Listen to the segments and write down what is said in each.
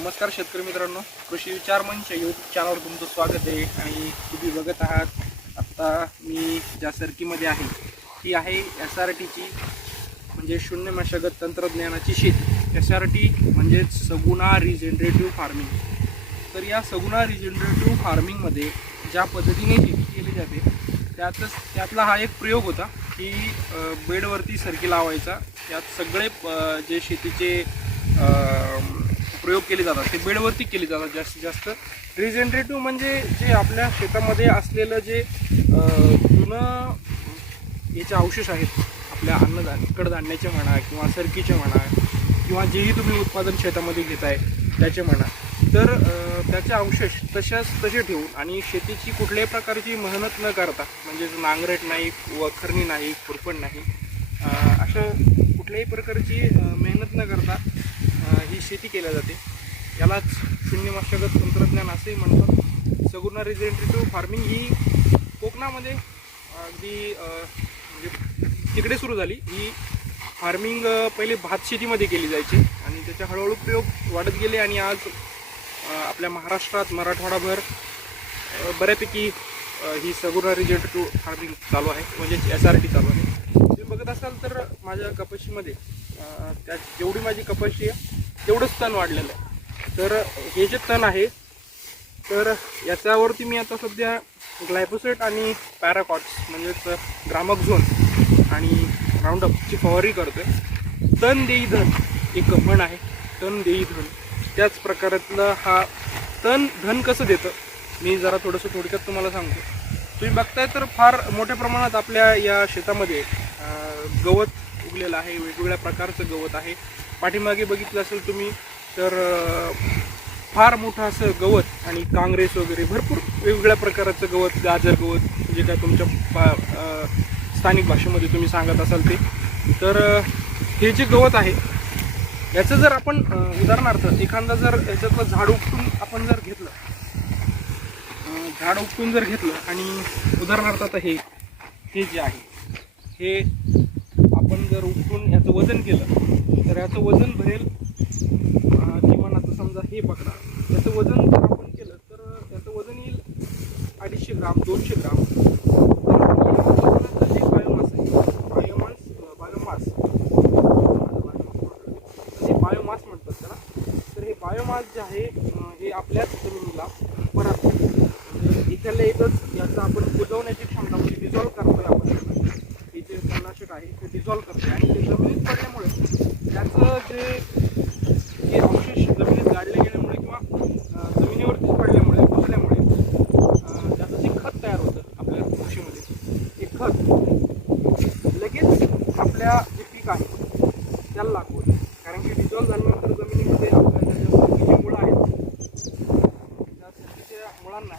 नमस्कार शेतकरी मित्रांनो. कृषी विचार मंच यूट्यूब चॅनलवर तुमचं स्वागत आहे. आणि तुम्ही बघत आहात आत्ता मी ज्या सर्कीमध्ये आहे ती आहे एस आर टीची म्हणजे शून्य मशागत तंत्रज्ञानाची शेती. एस आर टी म्हणजेच सगुणा रिजनरेटिव्ह फार्मिंग तर या सगुणा रिजनरेटिव्ह फार्मिंगमध्ये ज्या पद्धतीने शेती केली जाते त्यातच त्यातला हा एक प्रयोग होता की बेडवरती सरकी लावायचा. त्यात सगळे जे शेतीचे प्रयोग केले जातात. ते बेडवरती केले जातात जास्तीत जास्त. रिजेनरेटिव्ह म्हणजे जे आपल्या शेतामध्ये असलेलं जे जुनं याचे अवशेष आहेत आपल्या अन्नधान कडधान्याचे म्हणा किंवा सरकीचे म्हणा किंवा जेही तुम्ही उत्पादन शेतामध्ये घेताय त्याचे म्हणा. तर त्याचे अवशेष तशाच तसे ठेवून आणि शेतीची कुठल्याही प्रकारची मेहनत न करता म्हणजेच नांगरट नाही वखरणी नाही खुरपण नाही अशा कुठल्याही प्रकारची मेहनत न करता ही शेती केल्या जाते. यालाच शून्य मशागत तंत्रज्ञान असेही म्हणतात. सगुणा रिजेनरेटिव्ह फार्मिंग ही कोकणामध्ये अगदी म्हणजे तिकडे सुरू झाली. ही फार्मिंग पहिले भात शेतीमध्ये केली जायची आणि त्याच्या हळूहळू प्रयोग वाढत गेले आणि आज आपल्या महाराष्ट्रात मराठवाडाभर बऱ्यापैकी ही सगुणा रिजेनरेटिव्ह फार्मिंग चालू आहे. म्हणजे एस आर टी चालू आहे. तुम्ही बघत असाल तर माझ्या कपाशीमध्ये त्या जेवढी माझी कपाशी आहे तेवढंच तण वाढलेलं आहे. तर हे जे तण आहे तर याच्यावरती मी आता सध्या ग्लायफोसेट आणि पॅराकॉट्स म्हणजेच ग्रामक झोन आणि राऊंडअपची फवारणी करतोय. तण देई धन एक म्हण आहे. तण देई धन. त्याच प्रकारातलं हा तण धन कसं देतं? मी जरा थोडंसं थोडक्यात तुम्हाला सांगतो. तुम्ही बघताय तर फार मोठ्या प्रमाणात आपल्या या शेतामध्ये गवत उगलेलं आहे. वेगवेगळ्या प्रकारचं गवत आहे. पाठीमागे बघितलं असेल तुम्ही तर फार मोठं असं गवत आणि काँग्रेस वगैरे भरपूर वेगवेगळ्या प्रकाराचं गवत गाजर गवत जे काय तुमच्या पा स्थानिक भाषेमध्ये तुम्ही सांगत असाल ते. तर हे जे गवत आहे याचं जर आपण उदाहरणार्थ एखादा जर याच्यातलं झाड उपटून आपण जर घेतलं झाड उपटून जर घेतलं आणि उदाहरणार्थ आता हे हे जे आहे हे आपण जर उठून याचं वजन केलं तर याचं वजन भरेल अं, किमान आता समजा हे पकडा. याचं वजन जर आपण केलं तर याचं वजन येईल अडीचशे ग्राम दोनशे ग्राम. तर हे बायोमास आहे बायोमास बायोमास हे बायोमास म्हणतात त्याला तर हे बायोमास जे आहे हे आपल्याच जमिनीला परत म्हणजे इथल्या इथंच याचं आपण कुजवण्याची क्षमता म्हणजे डिझॉल्व करतोय आपण जे आहे ते डिझॉल्व करते आणि ते जमिनीत पडल्यामुळे त्याचं जे हे अवशेष जमिनीत गाडले गेल्यामुळे किंवा जमिनीवरती पडल्यामुळे पुसल्यामुळे त्याचं जे खत तयार होतं आपल्या कृषीमध्ये ते खत लगेच आपल्या जे पीक आहे त्याला लागू कारण की डिझॉल्व झाल्यानंतर जमिनीमध्ये आपल्या ज्या मुळं आहेत त्या मुळांना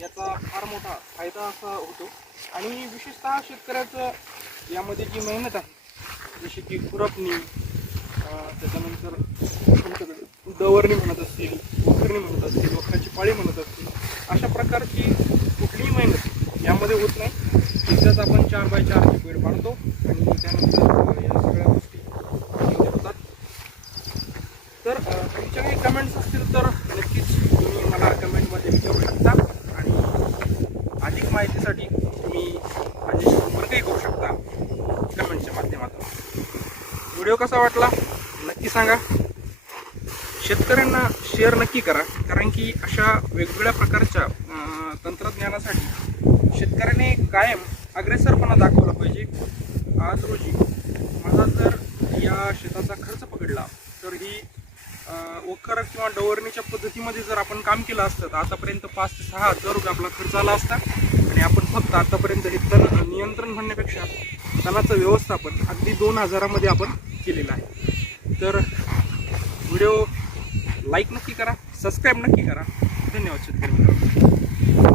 याचा फार मोठा फायदा असा होतो. आणि विशेषतः शेतकऱ्याचं यामध्ये जी मेहनत आहे जशी की खुरपणी त्याच्यानंतर तुमच्याकडे दवरणी म्हणत असतील उखरणी म्हणत असतील वखराची पाळी म्हणत असतील अशा प्रकारची कुठलीही मेहनत यामध्ये होत नाही. एकदाच आपण चार बाय चारची वेळ पाडतो आणि त्यानंतर या सगळ्या गोष्टी होतात. तर तुमच्या काही कमेंट्स असतील तर नक्कीच तुम्ही मला कमेंटमध्ये विचारू शकता. माहितीसाठी तुम्ही माझ्याशी संपर्कही करू शकता कमेंटच्या माध्यमातून. व्हिडिओ कसा वाटला? नक्की सांगा. शेतकऱ्यांना शेअर नक्की करा कारण की अशा वेगवेगळ्या प्रकारच्या तंत्रज्ञानासाठी शेतकऱ्याने कायम अग्रेसरपणा दाखवला पाहिजे. आज रोजी माझा जर या शेताचा खर्च पकडला तर ही अं, वखर किंवा डवरणीच्या पद्धतीमध्ये जर आपण काम केलं असतं तर आतापर्यंत पाच ते सहा हजार रुपये आपला खर्च आला असता. आणि आपण फक्त आतापर्यंत हे तण नियंत्रण म्हणण्यापेक्षा तणाचं व्यवस्थापन अगदी दोन हजारामध्ये आपण केलेलं आहे. तर व्हिडिओ लाईक नक्की करा सबस्क्राईब नक्की करा. धन्यवाद शेतकरी मित्रांनो.